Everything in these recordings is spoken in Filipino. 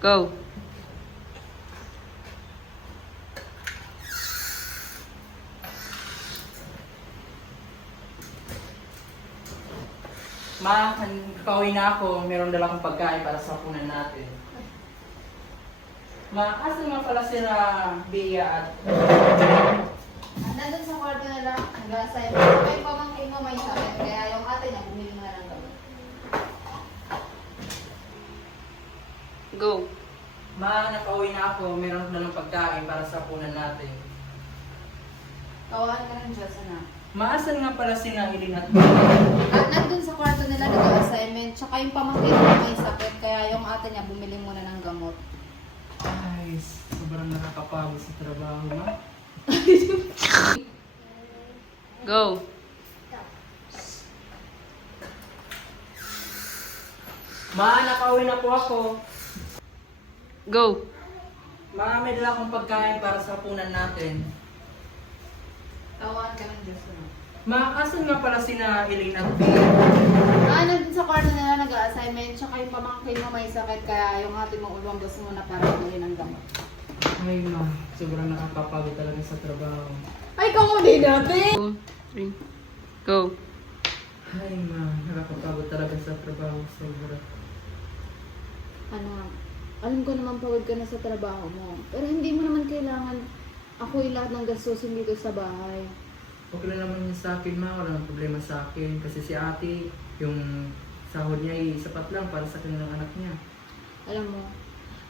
Go. Ma, pauwi na ako. Meron dala akong pagkain para sa punan natin. Ma, asan nga pala sila Bea at... Nandun sa kwarto nila, nag-assign. Sabay pamangkin mo may sakit, kaya yung ate niya, bumili mo na lang gamot. Go. Ma, nakauwi na ako. Meron dalang pagkain para sa punan natin. Tawahan ka ng Diyos, anak. Ma, asan nga pala sila Eileen at At nandun sa kwarto nila, nag-assignment. Tsaka yung pamangkin mo may sakit, kaya yung ate niya, bumili mo na ng gamot. Ay, sobrang nakakapagod sa trabaho, ma. Go. Ma, nakauwi na po ako. Go. Ma, may dala akong pagkain para sa punan natin. Tawahan ka ng Diyos, anak. Ma, asan nga pala sina Eileen at Bea? Nandun sa kwarto nila, nag-assignment. Tsaka yung pamangkin mo may sakit, kaya yung ate mo ulwang gusto mo na para bumili ng gamot. Ay, ma, sobrang nakakapagod talaga sa trabaho. Ay, kamuli natin! 2, 3. Go. Ay, ma, nakakapagod talaga sa trabaho. Sobrang. Anak, alam ko naman pagod ka na sa trabaho mo. Pero hindi mo naman kailangan ako yung lahat ng gastusin dito sa bahay. Okay lang naman yun sa akin, ma. Wala nang problema sa akin. Kasi si ate, yung sahod niya ay sapat lang para sa kanilang anak niya. Alam mo,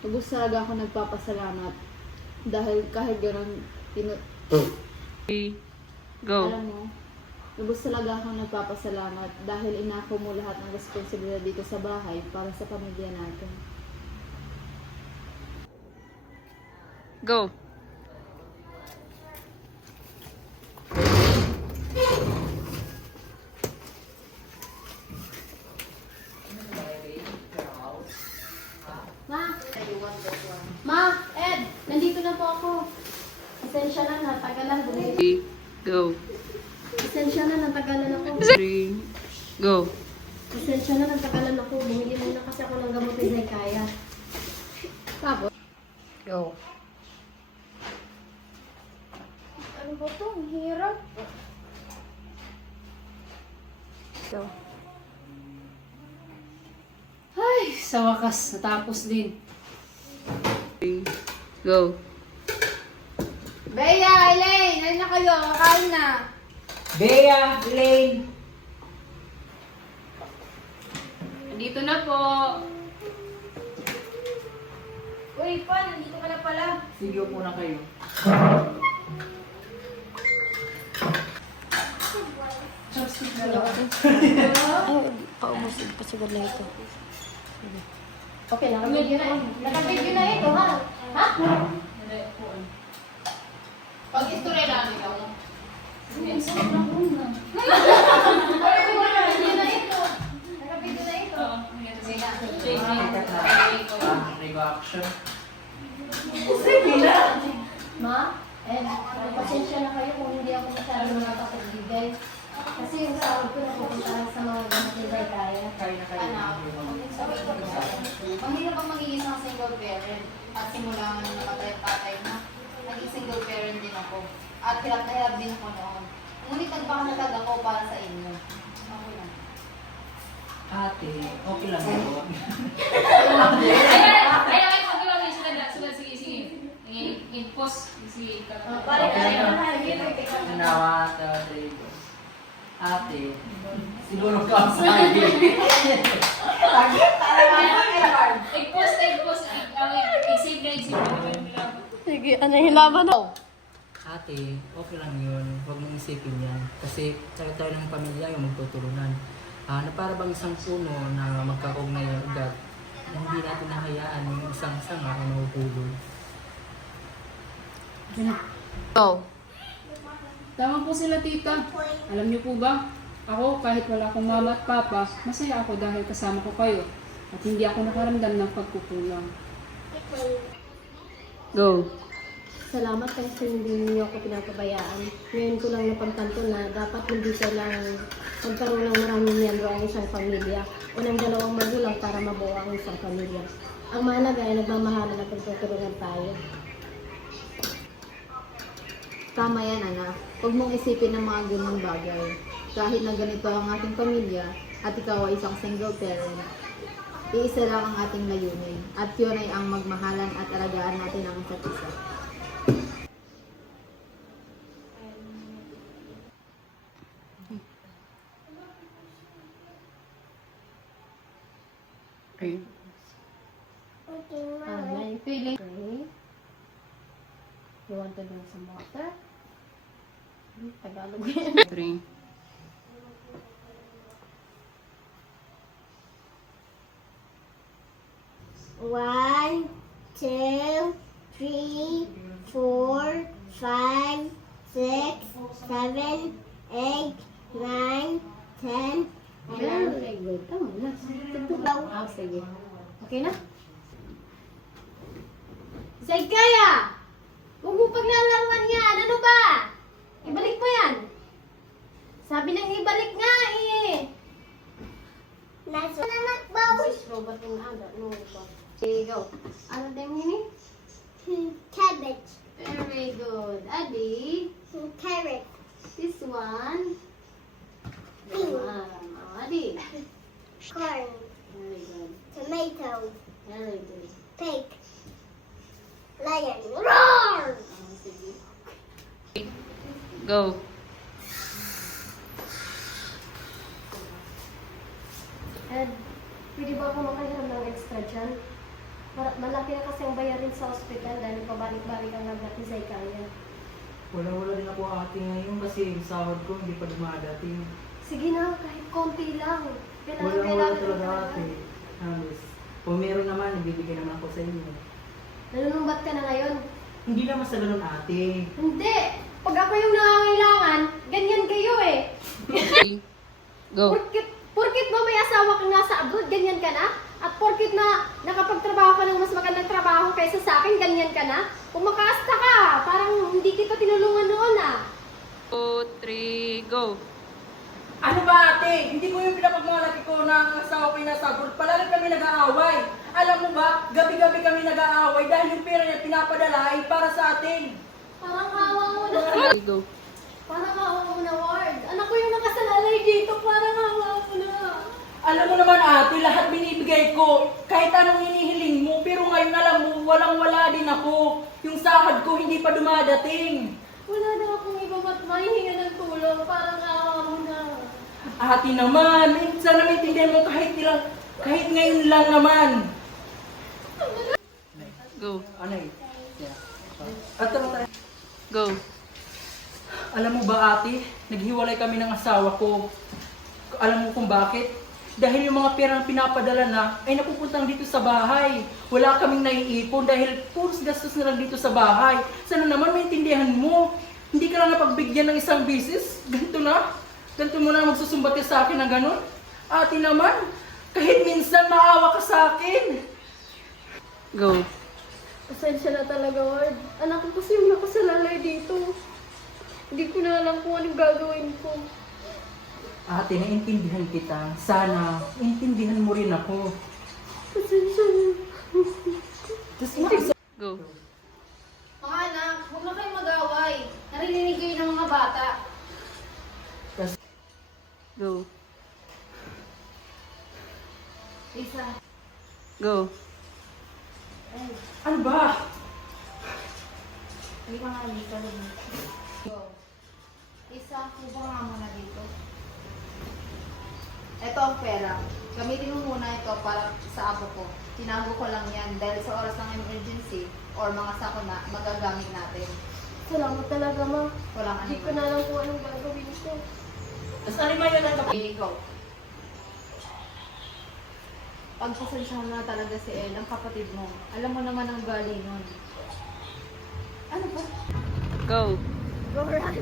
lubos talaga ako nagpapasalamat. Dahil kahit gano'n, 3. Go. alam mo, lubos talaga ako nagpapasalamat dahil inako mo lahat ng responsibilidad dito sa bahay para sa pamilya natin. Go. Ma! Ma! Ed! Nandito na po ako. Pasensya na, natagalan. 3. Go. Pasensya na, natagalan ako. 3. Go. Pasensya na, natagalan ako. Bumili muna kasi ako ng gamot ay kaya. Tapos? Go. Ano ba ito? Ang hirap. Go. Ay, sa wakas, natapos din. 3. Go. Bea! Elaine! Ano na kayo? Kakain na. Bea, Elaine! Nandito na po. Uy, Pan! Nandito ka na pala. Sige, upo na kayo. Paubusin pa siguro na ito. Okay, nakabidyo na. Nakabidyo na ito, ha? Ha? Pag-istorya lang ikaw. Nakabidyo na ito. Nakabidyo na ito. Sige na. Reaction. Ma, pasensya na kayo kung hindi ako masyadong nakakapagbigay. Kasi yung sahod ko napupuntahan sa mga gamot na kaya. Kaya na kayo. Anak, mahirap ang magiging isang single parent. At simula nga nung namatay ang tatay na, naging single parent din ako. At hirap na hirap din ako noon. Ngunit nagpakatatag ako para sa inyo. Okay lang. Ate, okay lang ako. Ay, sugat, sige. In-post. Sige, Pare, Okay lang. sige, Nawa, dito. Ate, siguro ka sa akin. I-post. I-save na. Sige, ano yung laban na? Ate, okay lang yun. Huwag mong isipin yan. Kasi tayo ng pamilya yung magtutulungan. Na para bang isang puno na magkakugnay ng ugat, na hindi natin nahayaan yung isang sanga na mahuhulog. Go. Tama po sila, tita. Alam niyo po ba? Ako, kahit wala akong mama at papa, masaya ako dahil kasama ko kayo. At hindi ako nakaramdam ng pagkukulang. Go. Salamat kasi hindi niyo ako pinapabayaan. Ngayon ko lang napagtanto na dapat hindi kailangan magkaroon ng maraming miyembro ang isang pamilya o ng dalawang magulang para mabuo ang isang pamilya. Ang mahalaga ay nagmamahalan at pagtutulungan tayo. Tama yan, anak. Huwag mong isipin ng mga ganung bagay. Kahit na ganito ang ating pamilya at ikaw ay isang single parent, iisa lang ang ating layunin at yun ay ang magmahalan at alagaan natin ang isa't isa. Ayun. May feeling. Okay. You want to drink some water? Tagalog yan. 3. One, two, three, 4, 5, 6, 7, 8, 9, 10, 11. Very good. Tama na. Tugtog. Ah, sige. Okay na? Kaya! Huwag mo paglalaruan yan! Ano ba? Ibalik mo yan! Sabi nang ibalik nga eh! Nasa naman bawal! Robot yung aga. No, okay, go. Ano din yun eh? Cabbage. Very good. Adi, Carrot. this one. Adi. Corn. Very good. Tomato. Very good. Pig. Lion. Roar! Sige. Go. Ed, pwede ba ako makahiram ng extra dyan? Malaki na kasi ang bayarin sa ospital dahil pabalik-balik ang lagat ni Zaykaya. Wala din ako ate ngayon kasi yung sahod ko hindi pa dumadating. Sige na, kahit konti lang. Wala talaga ate. Halos. Kung meron naman, ibibigay naman ako sa inyo. Nanunumbat ka na ngayon? Hindi naman sa ganun ate. Hindi! Pag ako yung nangangailangan, ganyan kayo eh. 3. Go. Porkit ba may asawa kang nasa abroad, ganyan ka na? At porkit na nakapagtrabaho ka ng mas magandang trabaho kaysa sa akin, ganyan ka na? Kumakasta ka, parang hindi kita tinulungan noon ah. 2, 3, go. Ano ba ate? Hindi ko yung pinapagmalaki ko na asawa ko yung nasa abroad. Palagi kami nag-aaway. Alam mo ba, gabi-gabi kami nag-aaway dahil yung pera niya pinapadala ay para sa atin. Parang hawa mo na. Go. Parang hawa mo na, Ward. Anak ko yung nakasalalay dito, parang hawa mo na. Alam mo naman ate, lahat binibigay ko. Kahit anong hinihiling mo, pero ngayon alam mo, walang-wala din ako. Yung sahod ko hindi pa dumadating. Wala na akong iba ba't mahihinga ng tulong, parang hawa mo na. Ate naman, sana maintindihan mo kahit ngayon lang naman. Go. Ano eh? At tayo. Go. Alam mo ba ate, naghiwalay kami ng asawa ko. Alam mo kung bakit? Dahil yung mga perang pinapadala na ay napupuntang dito sa bahay. Wala kaming naiipon dahil puros gastos na lang dito sa bahay. Sana naman maintindihan mo. Hindi ka lang napagbigyan ng isang bisis. Ganito na. Ganito mo na magsusumbat ka sa akin na gano'n. Ate naman, kahit minsan maawa ka sa akin. Go. Pasensya na talaga, Ward. Anak ko kasi yung nakasalalay dito. Hindi ko na alam kung anong gagawin ko. Ate, naintindihan kita. Sana, intindihan mo rin ako. Pasensya na. Go. Mga anak, huwag na kayong mag-away. Narinig kayo ng mga bata. Go. Isa. Go. Ano ba? Hindi ka nga dito. Go. Isa, kuha nga muna dito. Ito ang pera. Gamitin mo muna ito para sa apo ko. Tinago ko lang yan dahil sa oras ng emergency or mga sakuna, magagamit natin. Salamat talaga, Ma. Walang Hindi ko ano. na alam kung anong gagawin ko. Tapos ano ba yun ang kapatid? Okay, go. Pagpasensyahan na talaga si El, ang kapatid mo. Alam mo naman ang galing nun. Ano ba? Go. Go, run.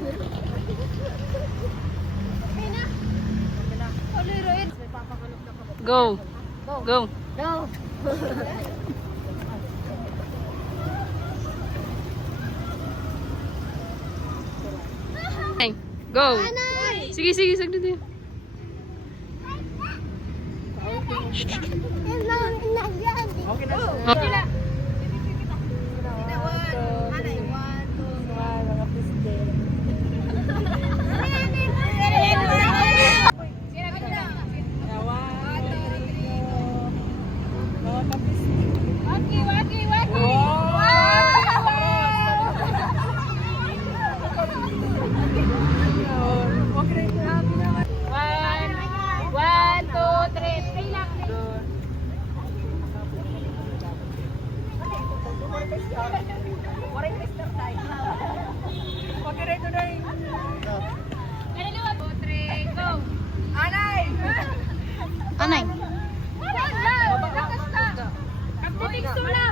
Go. Go. Go. Go. Sige, sige, saglit yun. Anay. Kaptitik sula!